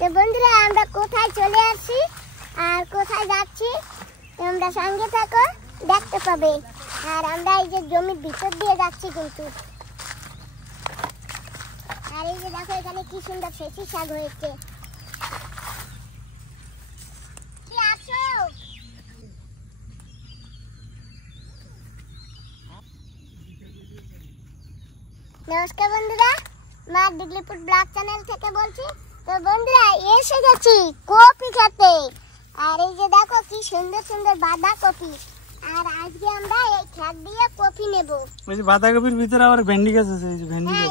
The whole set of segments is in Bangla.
তো বন্ধুরা আমরা কোথায় চলে আসছি আর কোথায় যাচ্ছি তোমরা সঙ্গে থাকো, দেখতে পাবে। আর আমরা এই যে জমির ভিতর দিয়ে যাচ্ছি কিন্তু। আর এই যে দেখো এখানে কি সুন্দর ফেসি শাক হয়েছে। কি আছো? নমস্কার বন্ধুরা, মা ডিগলিপুর ব্লগ চ্যানেল থেকে বলছি। তো বন্ধুরা এসে গেছি কপি খেতে। আর এই যে দেখো কি সুন্দর সুন্দর বাঁধাকপি। আর আজকে আমরা এই খেত দিয়ে কপি নেব। ওই যে বাঁধাকপির ভিতরে আবার ভেন্ডি গাছ আছে, এই যে ভেন্ডি গাছ। হ্যাঁ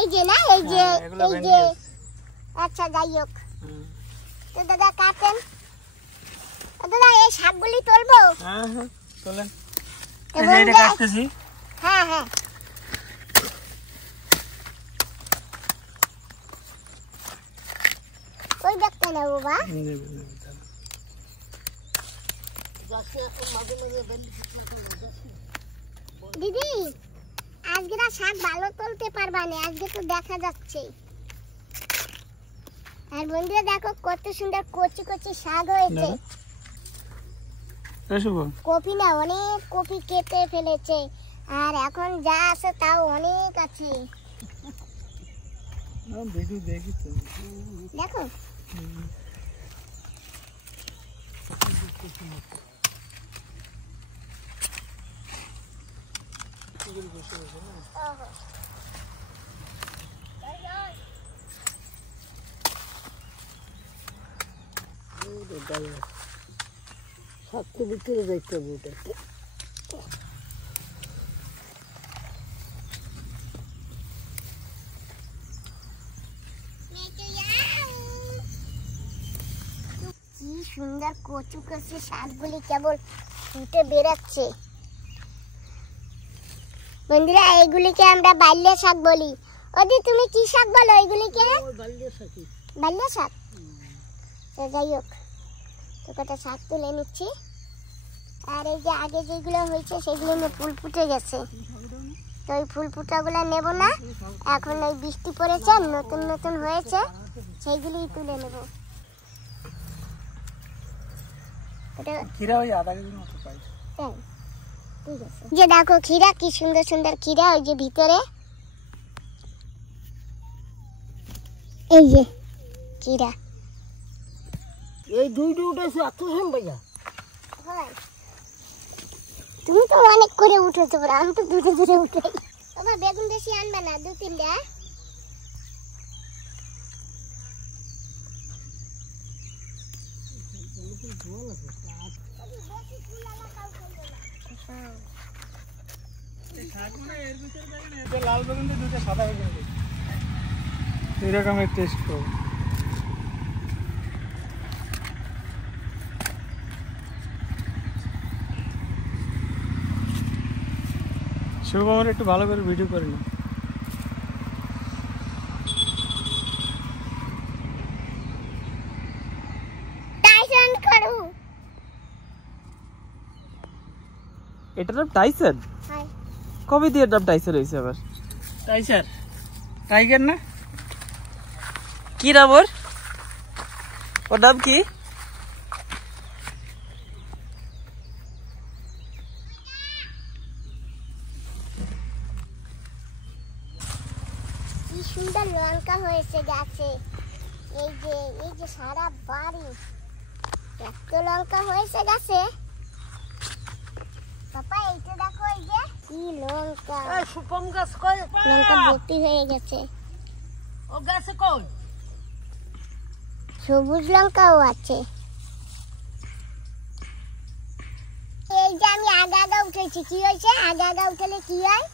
এই যে না এই যে আচ্ছা যাই হোক। তো দাদা কাটেন। দাদা এই শাকগুলি তুলবো? হ্যাঁ হ্যাঁ তোলেন। এই যে এটা কাটতেছি। হ্যাঁ হ্যাঁ ওই দেখতে না বাবা। দিদি আজকে না শাক ভালো তুলতে পারবা না, আজকে তো দেখা যাচ্ছে। আর বন্ধুরা দেখো কত সুন্দর কচি কচি শাক হয়েছে। কপি না অনেক কপি কেটে ফেলেছে, আর এখন যা আছে তাও অনেক আছে। দেখো ভিতরে যাইতে হবে। কি সুন্দর কচু কচু শাকগুলি কেবল ফুটে বেরাচ্ছে। বন্ধুরা এইগুলিকে আমরা বাল্য শাক বলি। ওদি তুমি কি শাক বলো এইগুলিকে? বাল্য শাক। তো যাই হোক, তো কটা শাক তুলে নিচ্ছি। আর এই যে আগে যেগুলো হয়েছে সেগুলো ফুল ফুটে গেছে, তো ওই ফুল ফুটাগুলো নেব না, এখন ওই বৃষ্টি পড়েছে নতুন নতুন হয়েছে সেইগুলি তুলে নেব। যে দেখো খিরা কি সুন্দর সুন্দর খিরা, ওই যে ভিতরে এই যে খিরা। এই দুইটা উঠেছে এত সম্ভব? তুমি তো অনেক করে উঠেছো, আমি তো দুটো দুটো উঠাই। বাবা বেগুন বেশি আনবে না, 2-3টা। লাল বেগুন দিয়ে দুটো সাদা বেগুন এই রকমের টেস্ট করবো। শুভ আমার একটু ভালো করে ভিডিও করে না। এটার নাম টাইসার? কবে দিয়ে নাম টাইসার হয়েছে আবার? টাইসার টাইগার না, কি নাম ওর? ওর নাম কি? কি সুন্দর লঙ্কা হয়েছে গাছে। এই যে সারা বাড়ি এত লঙ্কা হয়েছে গাছে। পাপা এইটা দেখো, এই যে কি লঙ্কা। সুপম গাছ কই? লঙ্কা ভর্তি হয়ে গেছে। ও গাছে কই? সবুজ লঙ্কাও আছে। এই যে আমি আগা আগা উঠেছি, কি হয়েছে? আগা আগা উঠলে কি হয়?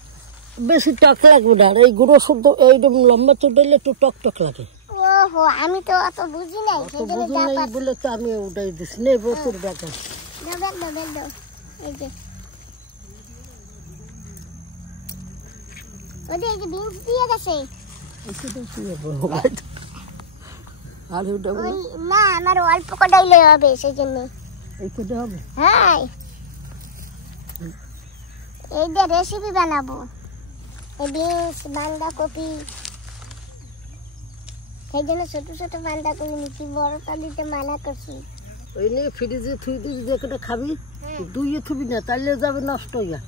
বেশি টক লাগবে না, এই গুঁড়ো শুদ্ধ এইরকম লম্বা চুটাইলে একটু টক টক লাগে। ওহো আমি তো অত বুঝি নাই, সেজন্য যা পারছি বলে তো আমি উঠাই দিছি। নে বতুর দেখা দাও। এই যে ওদের এই যে বিনস দিয়ে গেছে। ওই না আমার অল্প কটাইলে হবে, সেই জন্য হ্যাঁ এই যে রেসিপি বানাবো। এই বিনস বাঁধাকপি সেই জন্য ছোট ছোট বাঁধাকপি নিচ্ছি, বড়টা দিতে মানা করছি। ওই নিয়ে ফ্রিজে থুই দিবি, যে কটা খাবি ধুইয়ে থুবি না, তাহলে যাবে নষ্ট হইয়া।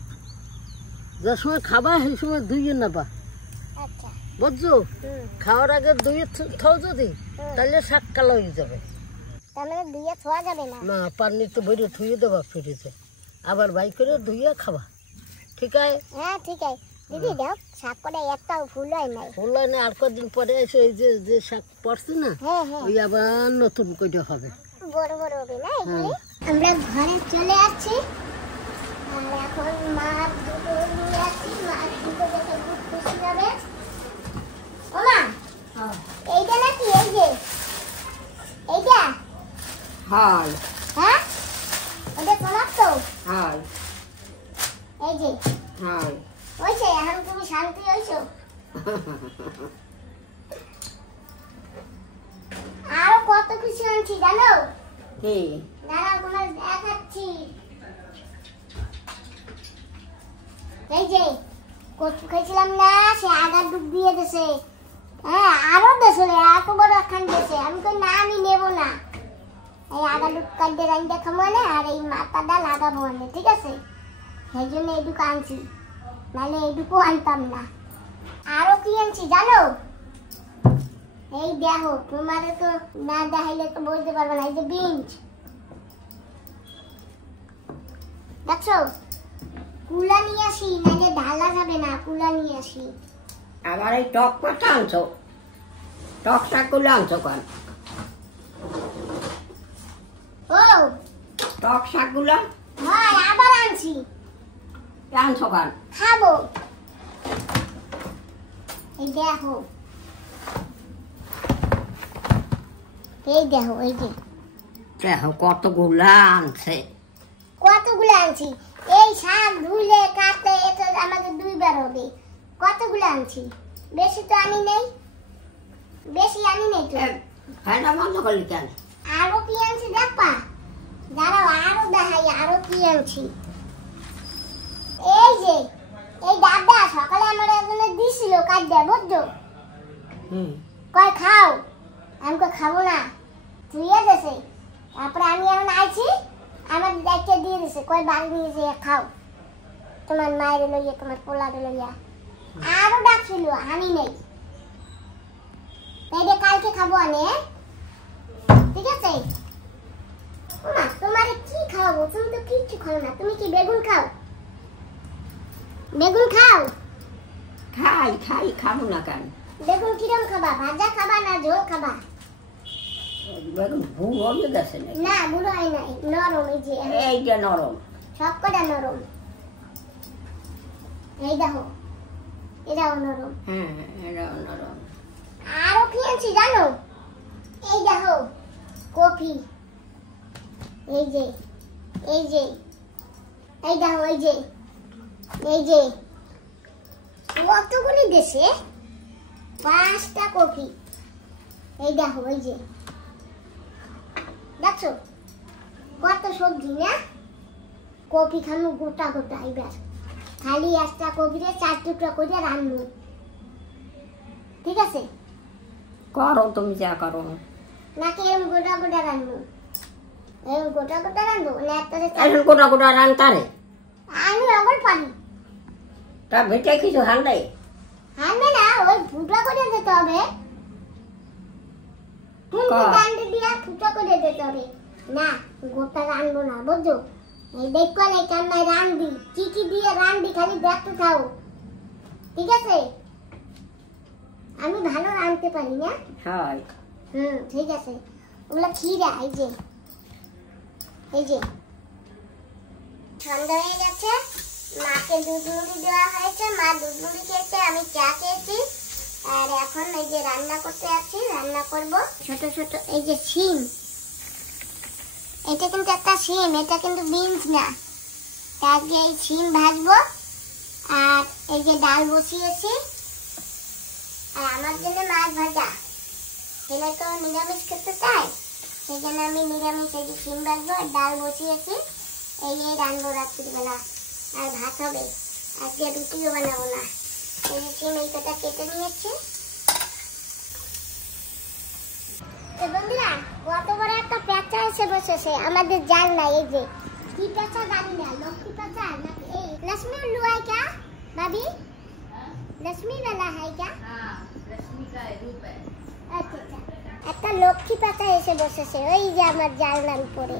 যার সময় খাবা সেই সময় ধুইয়ে নেবা, আচ্ছা বুঝছো? খাওয়ার আগে ধুইয়ে থাও যদি, তাহলে শাক কালো হয়ে যাবে। তার মানে ধুয়ে থোয়া যাবে না? না, পানিতে ভরে ধুয়ে দেবা ফ্রিজে, আবার বাই করে ধুইয়ে খাবা, ঠিক আছে? হ্যাঁ ঠিক আছে দিদি। দেখ শাক করে একটাও ফুল হয় নাই। ফুল হয় না, আর কদিন পরে এসে এই যে যে শাক পড়ছে না, হ্যাঁ হ্যাঁ ওই আবার নতুন করে হবে, বড় বড় হবে না এগুলি। আমরা ঘরে চলে আসছি, আর এখন মাছ দুটো নিয়ে আসছি। মাছ দুটো দেখে খুব খুশি হবে। ও মা, এইটা নাকি? এই যে এইটা? হাই হ্যাঁ ওটা তোমার তো? হাই এই যে হাই হয়েছে, এখন তুমি শান্তি হয়েছো? আরো কত কিছু আনছি জানো? দাঁড়াও তোমার দেখাচ্ছি। এই যে কচু খাইছিলাম না, সে আগা ডুব দিয়ে দিয়েছে। হ্যাঁ আরো দেশে এত বড় একখান দিয়েছে। আমি কই না, আমি নেবো না। এই আগা ডুব কাটতে রান দেখাবো না, আর এই মাথাটা লাগাবো না, ঠিক আছে? সেই জন্য এইটুকু আনছি, নাহলে এইটুকু আনতাম না। আরো কি আনছি জানো? এই দেখো, তোমার তো না দেখাইলে তো বলতে পারবো না। এই যে বিনস দেখছো, কুলা নিয়ে আসি, নাহলে ঢালা যাবে না। কুলা নিয়ে আসি। আবার এই টক পাতা আনছো, টক শাকগুলো আনছো কেন? ও টক শাকগুলো হয়, আবার আনছি। আনছো কেন? খাবো। এই দেখো, এই দেখো, এই যে দেখো কতগুলা আনছে। কতগুলো আনছি। এই শাক ধুলে কাটতে এটা আমাদের 2 বার হবে। কতগুলো আনছি, বেশি তো আনি নেই। বেশি আনি নেই তো। হ্যাঁ বন্ধ করলি কেন? আরো কি আনছি দেখবা? দাঁড়াও আরো দেখাই আরো কি আনছি। এই যে এই ডাবটা সকালে আমার একজনে দিছিল কাটতে, বুঝছো? কয় খাও, আমি কই খাবো না, ধুয়ে দেছে। তারপরে আমি এখন আইছি, আমার দেখে দিয়ে দিছে, কয় বাড়ি নিয়ে যেয়ে খাও, তোমার মায়ের লইয়া, তোমার পোলার লইয়া। আরো ডাকছিল, আনি নেই। তাইলে কালকে খাবো আনে, ঠিক আছে? ওমা তোমারে কি খাওয়াবো? তুমি তো কিচ্ছু খাও না। তুমি কি বেগুন খাও? বেগুন খাও? খাই খাই, খাবো না কেন? বেগুন কিরম খাবা? ভাজা খাবা না ঝোল খাবা? বেগুন ভুল হয়ে গেছে নাকি? না বুড়ো হয় নাই, নরম। এই যে এইটা নরম, সব কটা নরম। এই দেখো, এটাও নরম। হ্যাঁ এটাও নরম। আরো কি আনছি জানো? এই দেখো কফি। এই যে এই যে এই দেখো, এই যে এই যে কতগুলি দেশে 5টা কফি। এই দেখো, এই যে দেখছো কত সবজি না? কফি খানো গোটা গোটা। এবার খালি একটা কফিতে 4 টুকরা করে রান্নু, ঠিক আছে? করো তুমি যা করো। নাকি এরকম গোটা গোটা রান্নু? এরকম গোটা গোটা রান্নু না একটাতে এখন গোটা গোটা রান্তারে আমি অগর পারি। তা বেটে কিছু হান্ডাই হানবে না, ওই ফুটা করে দিতে হবে। ডান্ডি দিয়া ফুটা করে দিতে হবে। না গোটা রানবো না, বুঝছো? এই দেখো না কেমন রান্দি, কি কি দিয়ে রান্দি খালি দেখতে থাও, ঠিক আছে? আমি ভালো রাঁধতে পারি না। হয়। ঠিক আছে। ওগুলা খিরা। এই যে এই যে ঠান্ডা হয়ে গেছে, মাকে দুধ মুড়ি দেওয়া হয়েছে, মা দুধ মুড়ি খেয়েছে, আমি চা খেয়েছি। আর এখন এই যে রান্না করতে আছি, রান্না করব ছোট ছোট এই যে শিম। এটা কিন্তু একটা শিম, এটা কিন্তু বিনস না। আগে এই শিম ভাজবো, আর এই যে ডাল বসিয়েছি, আর আমার জন্য মাছ ভাজা। ছেলে তো নিরামিষ খেতে চায়, সেই জন্য আমি নিরামিষ এই যে শিম ভাজবো আর ডাল বসিয়েছি। এই রান্নবো রাত্রিবেলা, আর ভাত হবে। আজকে রুটিও বানাবো না। এই যে শিম এই কটা কেটে নিয়েছি, তো বন্ধুরা কত বড় একটা পেঁচা এসে বসেছে আমাদের জাল না। এই যে কি পেঁচা জানি না, লক্ষ্মী পেঁচা নাকি এই लक्ष्मी उल्लू है क्या भाभी? लक्ष्मी वाला है क्या? हाँ, लक्ष्मी का रूप है। अच्छा अच्छा, একটা লক্ষ্মী পেঁচা এসে বসেছে ওই যে আমার জালনার উপরে।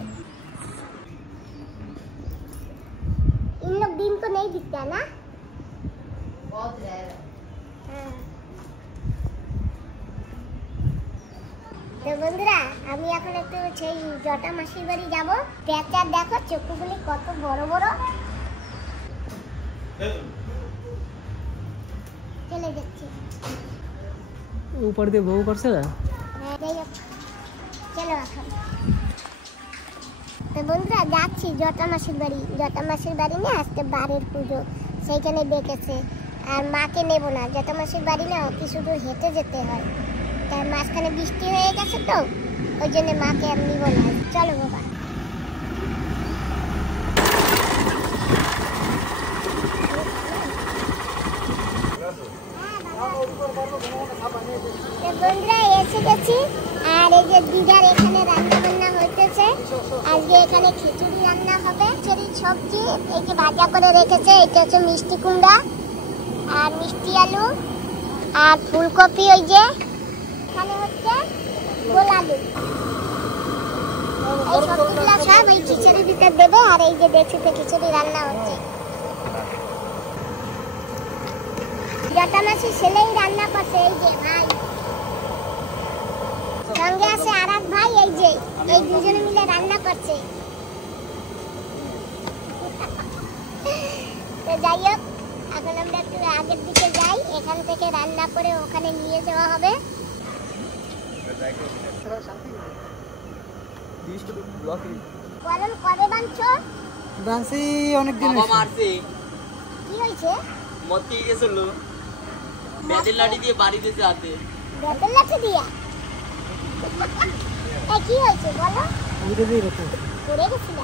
इन लोग दिन को नहीं दिखता ना, बहुत रेयर है। हाँ। তো বন্ধুরা আমি এখন একটু সেই জটা মাসির বাড়ি যাব। পেঁচা দেখো চোখগুলি কত বড় বড়। চলে যাচ্ছি উপর দিয়ে বউ করছে না। চলো এখন। তো বন্ধুরা যাচ্ছি জটা মাসির বাড়ি। জটা মাসির বাড়ি না আজকে বারের পুজো, সেইখানে ডেকেছে। আর মাকে নেব না, জটা মাসির বাড়ি না কিছু দূর হেঁটে যেতে হয়, তার মাঝখানে বৃষ্টি হয়ে গেছে তো ওই জন্য মাকে আমি নিব না। চলো বাবা। বন্ধুরা এসে গেছি আর এই যে দিদার এখানে রান্না বান্না হইতেছে। আজকে এখানে খিচুড়ি রান্না হবে, খিচুড়ি সবজি এই যে ভাজা করে রেখেছে। এটা হচ্ছে মিষ্টি কুমড়া আর মিষ্টি আলু আর ফুলকপি, ওই যে এখানে হচ্ছে গোল আলু। এই সবজিগুলো সব এই খিচুড়ির ভিতর দেবে। আর এই যে দেখছিতে খিচুড়ি রান্না হচ্ছে। জটা মাসি ছেলেই রান্না করছে। এই যে ভাই সঙ্গে আছে আর এক ভাই, এই যে এই দুজনে মিলে রান্না করছে। তো যাই হোক এখন আমরা একটু আগের দিকে যাই, এখান থেকে রান্না করে ওখানে নিয়ে যাওয়া হবে। বলুন কবে বানছো? বানছি অনেক দিন হয়েছে। মারছে কি হয়েছে? মতি গেছিল বেদের লাঠি দিয়ে বাড়ি দিতে হাতে। বেদের লাঠি দিয়া? এই কি হয়েছে বলো? উড়ে দিয়ে রেখে পড়ে গেছিল।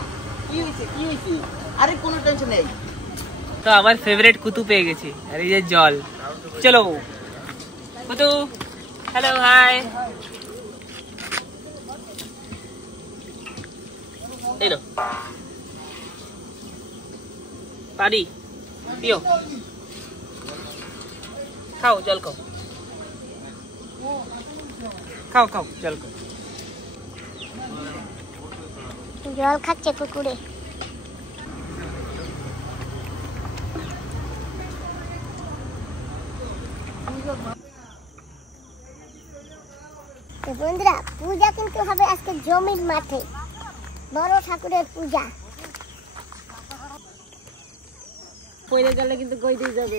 কি হয়েছে কি হয়েছে? আরে কোনো টেনশন নেই। তো আমার ফেভারিট কুতু পেয়ে গেছি। আর এই যে জল। চলো কুতু, হ্যালো হাই। এই লো পানি পিও, খাও জল খাও, খাও খাও জল খাও। জল খাচ্ছে কুকুরে। বন্ধুরা পূজা কিন্তু হবে আজকে জমির মাঠে, বড় ঠাকুরের পূজা। পড়ে গেলে কিন্তু গই দিয়ে যাবে।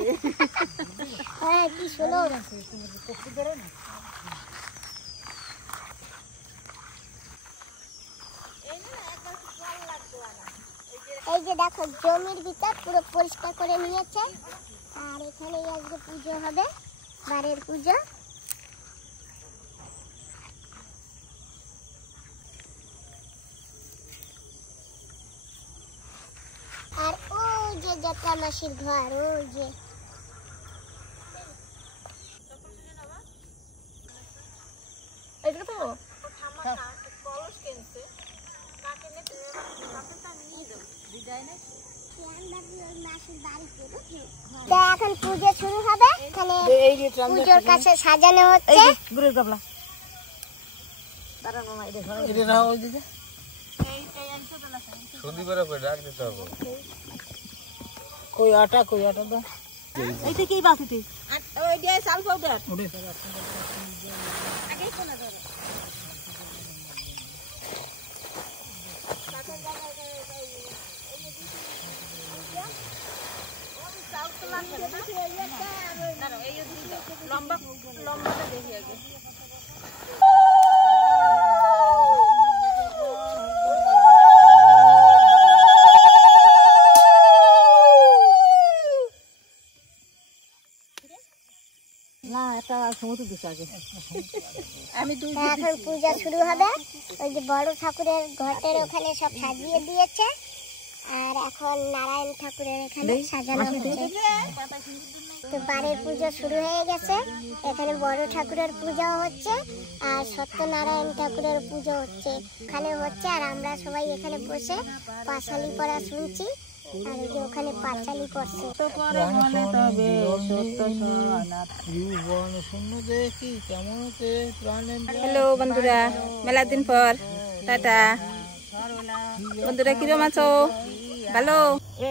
হ্যাঁ কি শোনো, এই যে দেখো জমির ভিতর পুরো পরিষ্কার করে নিয়েছে। আর এখানে আজকে পুজো হবে, বারের পুজো। আর ওই যে জটা মাসির ঘর, ওই যে এখন পুজো শুরু হবে। এখানে পুজোর কাছে সাজানো হচ্ছে। कोई आटा दो। এইটা কি বাটিতে? ওই যে চাল পাউডার। আগে কোনা ধরো। লম্বা লম্বাটা দেখি আগে। না এটা সমুদ্র দিছে আগে। আমি এখন পূজা শুরু হবে। ওই যে বড় ঠাকুরের ঘটের ওখানে সব সাজিয়ে দিয়েছে। আর এখন নারায়ণ ঠাকুরের এখানে সাজানো হচ্ছে। তো বাড়ির পুজো শুরু হয়ে গেছে। এখানে বড় ঠাকুরের পূজা হচ্ছে আর সত্যনারায়ণ ঠাকুরের পুজো হচ্ছে এখানে হচ্ছে। আর আমরা সবাই এখানে বসে পাঁচালি পড়া শুনছি। আর এই যে ওখানে পাঁচালি পড়ছে। হ্যালো বন্ধুরা, মেলা দিন পর টাটা। বন্ধুরা কিরম আছো? ভালো?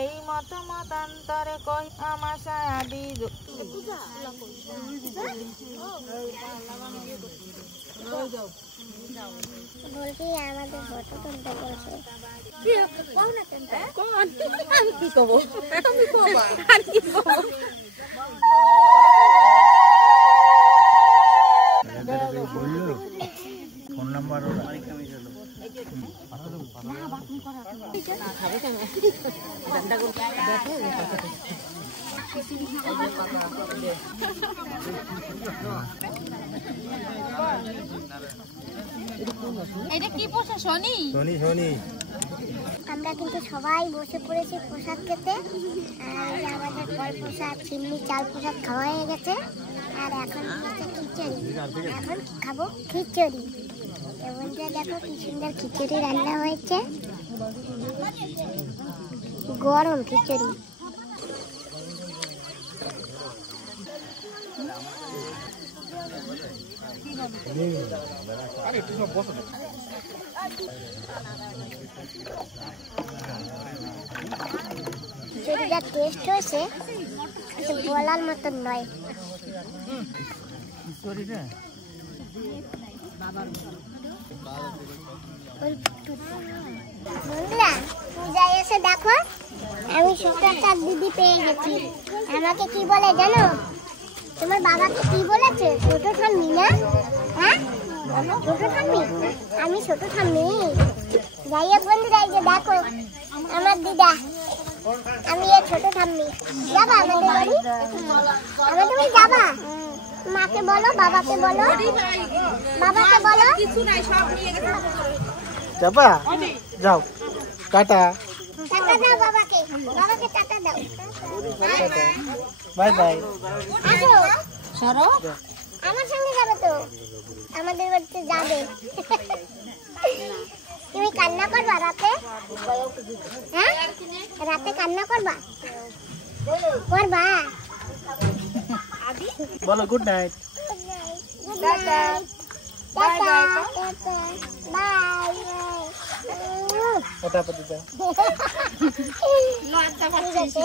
এই মত মতান্তরে কই আমার সায়াদি বলছি আমাদের ফটো তুলতে বলছে। আমি কি কব? ফোন নাম্বার এটা কি পোষা শনি? শনি শনি। আমরা কিন্তু সবাই বসে পড়েছি প্রসাদ খেতে। আর এই যে আমাদের ফল প্রসাদ, চিমনি চাল প্রসাদ খাওয়া হয়ে গেছে। আর এখন হচ্ছে খিচুড়ি। এখন খাবো খিচুড়ি। বন্ধুরা দেখো কি সুন্দর খিচুড়ি রান্না হয়েছে, গরম খিচুড়ি। খিচুড়িটা টেস্ট হয়েছে, বলার মতন নয়। বন্ধুরা পূজায় এসে দেখো আমি ছোট একটা দিদি পেয়ে গেছি। আমাকে কি বলে জানো? তোমার বাবাকে কি বলেছে? ছোট ঠাম্মি না? হ্যাঁ ছোট ঠাম্মি। আমি ছোট ঠাম্মি। যাই হোক বন্ধুরা, এই যে দেখো আমার দিদা, আমি এর ছোট ঠাম্মি। যাবা আমাদের বাড়ি? আমাদের বাড়ি যাবা? মাকে বলো, বাবাকে বলো, বাবাকে বলো। যাবা? যাও, টাটা। টাটা দাও বাবাকে, বাবাকে টাটা দাও। Bye bye. আসো সরো, আমার সঙ্গে যাবে তো? আমাদের বাড়িতে যাবে। তুমি কান্না করবা রাতে? হ্যাঁ রাতে কান্না করবা? করবা? বলো good night. Good night, tata, bye. ওটা পড়ে দাও। লজ্জা পাচ্ছি।